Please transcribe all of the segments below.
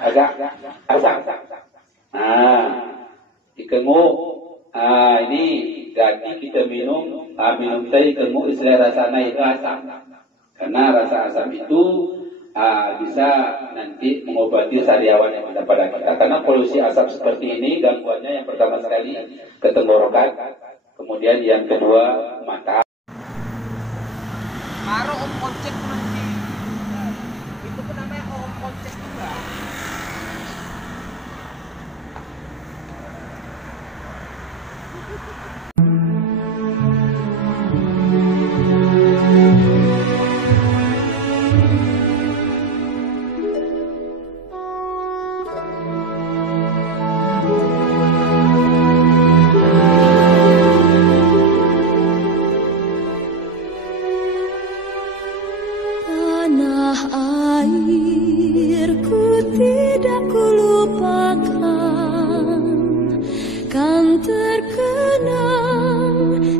agak asam. Nah, dikenguk. Ini jadi kita minum teh kenguk istilah rasanya itu asam. Karena rasa asam itu bisa nanti mengobati sariawan yang ada pada kita. Karena polusi asap seperti ini gangguannya yang pertama sekali ke tenggorokan, kemudian yang kedua mata. Karo om kocek nanti. Itu pun namanya om kocek juga. Tidak kulupakan, kan terkenang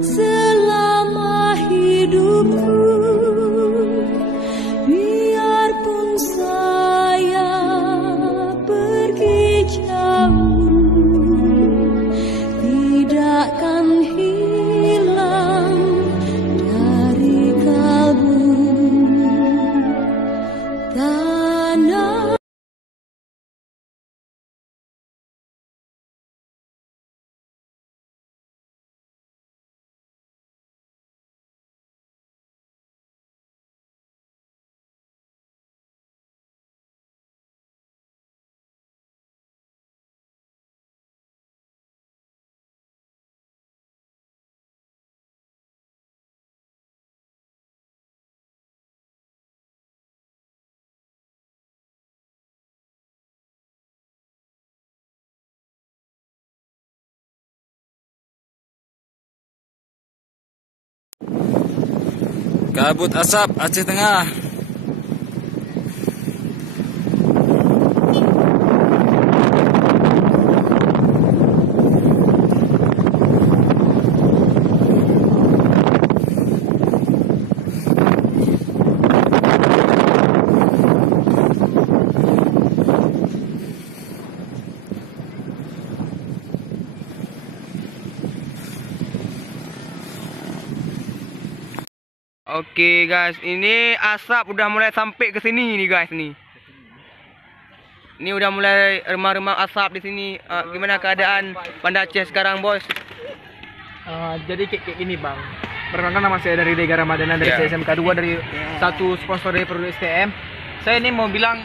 selama hidupku. Biarpun saya pergi jauh, tidakkan hilang dari kalbu. Tanah kabut asap Aceh Tengah. Oke guys, ini asap udah mulai sampai ke sini nih guys nih. Ini udah mulai remang-remang asap di sini. Gimana keadaan Banda Aceh sekarang, bos? Jadi kayak gini bang. Perkenalkan nama saya dari Dega Ramadana dari SMK 2 dari satu sponsor dari Produk STM. Saya ini mau bilang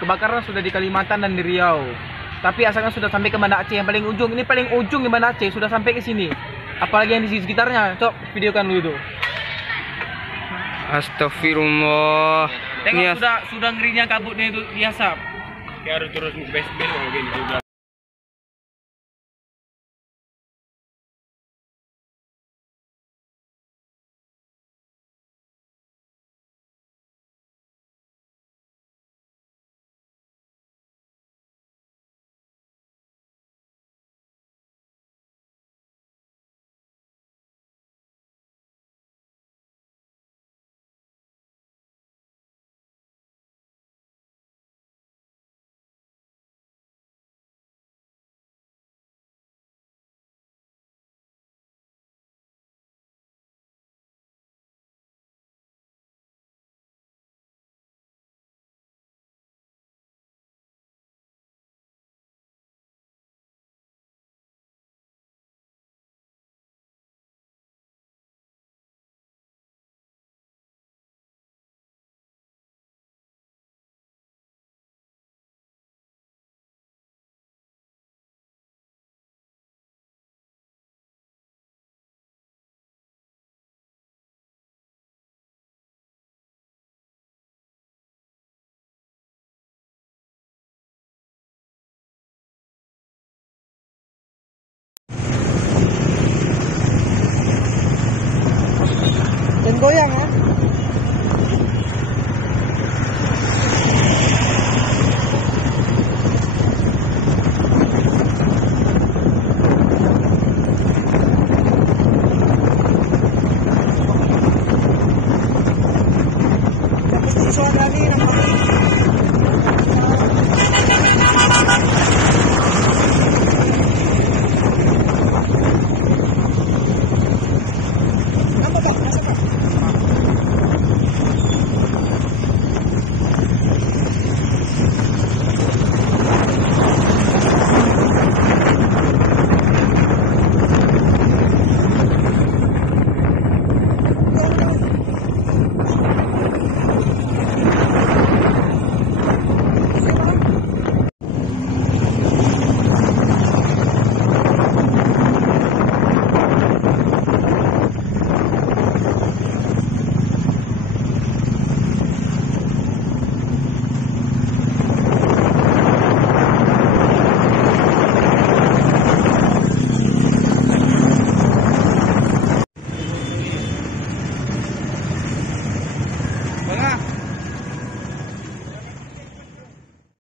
kebakaran sudah di Kalimantan dan di Riau. Tapi asalnya sudah sampai ke Banda Aceh yang paling ujung. Ini paling ujung di Banda Aceh sudah sampai ke sini. Apalagi yang di sekitarnya. Coba videokan dulu tuh. Astagfirullah. Tengok sudah ngerinya kabutnya itu di asap. Kayak harus terus best juga.